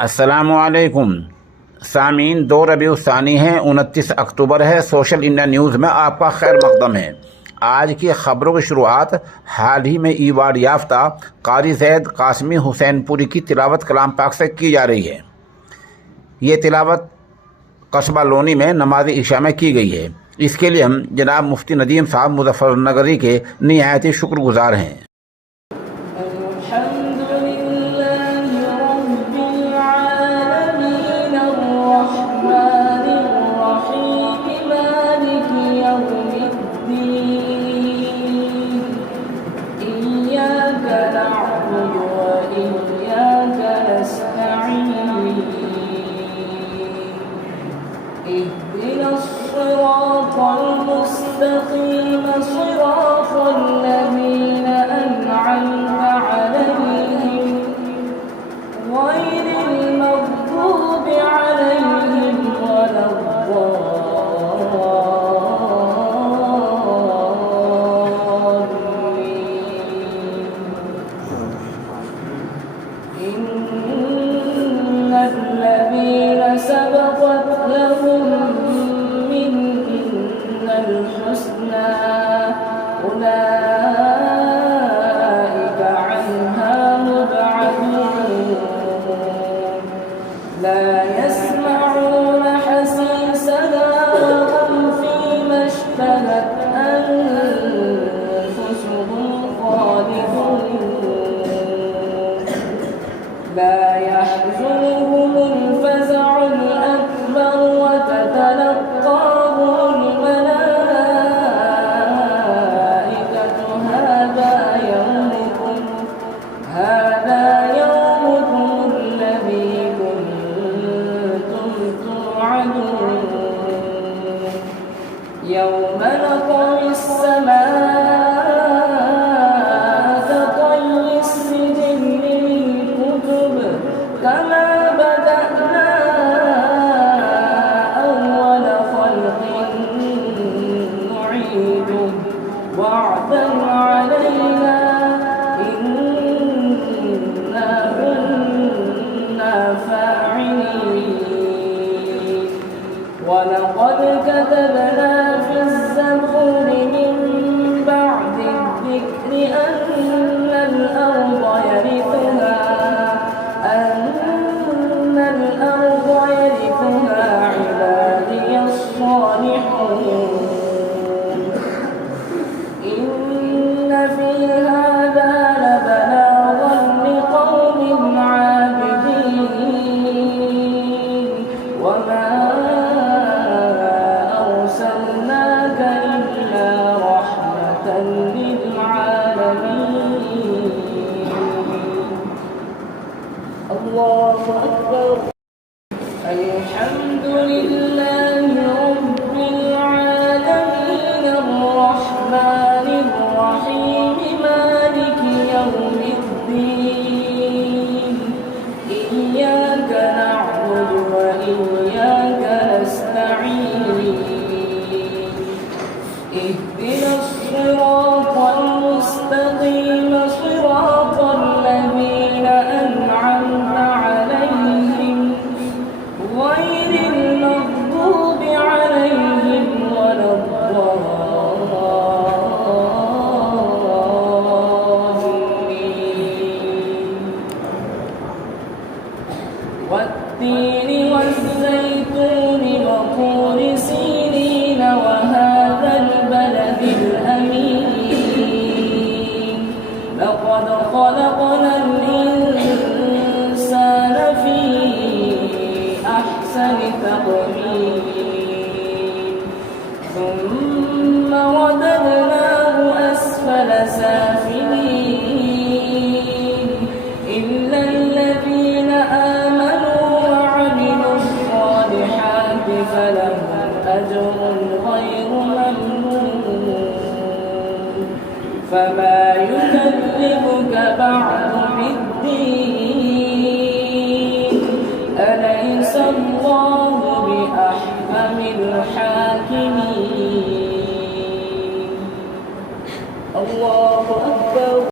अस्सलामुअलैकुम सामीन, 2 रबीउ सानी है, 29 अक्टूबर है। सोशल इंडिया न्यूज़ में आपका खैर मकदम है। आज की खबरों की शुरुआत हाल ही में ईवार्ड याफ्ता कारी ज़ैद कासमी हुसैनपुरी की तिलावत कलाम पाक से की जा रही है। ये तिलावत कस्बा लोनी में नमाज इशा में की गई है। इसके लिए हम जनाब मुफ्ती नदीम साहब मुजफ्फरनगरी के निहायत ही शुक्रगुजार हैं। اهدنا الصراط المستقيم صراط الذين أنعمت عليهم غير المغضوب عليهم ولا الضالين. إن الذين سبقت لهم الحسنى أولئك عنها مبعدون لا يسمعون حسيسها وهم فيما اشتهت أنفسهم خالدون لا يحزنهم الفزع الأكبر وتتلقاهم هذا يومكم الذي كنتم توعدون يوم نطوي السماء كطي السجل للكتب كما بدأنا أول خلق نعيده وعدا علينا فاعلين. ولقد كتبنا في الزبور من بعد الذكر أن الأرض يرثها عبادي الصالحون. إن في هذا لبلاغا لقوم عابدين وما أرسلناك إلا رحمة للعالمين. الله أكبر. الحمد لله رب العالمين الرحمن الرحيم مالك يوم الدين إياك نعبد وإياك نستعين اهدنا الصراط المستقيم صراط الذين أنعمت عليهم غير المغضوب عليهم ولا الضالين. والتين والزيتون وطور سينين وهذا البلد الأمين لقد خلقنا الإنسان في أحسن تقويم ثم رددناه أسفل سافلين إلا الذين آمنوا وعملوا الصالحات فلهم أجر غير ممنون. فما يكذبك بعد بالدين أليس الله بأحكم الحاكمين. الله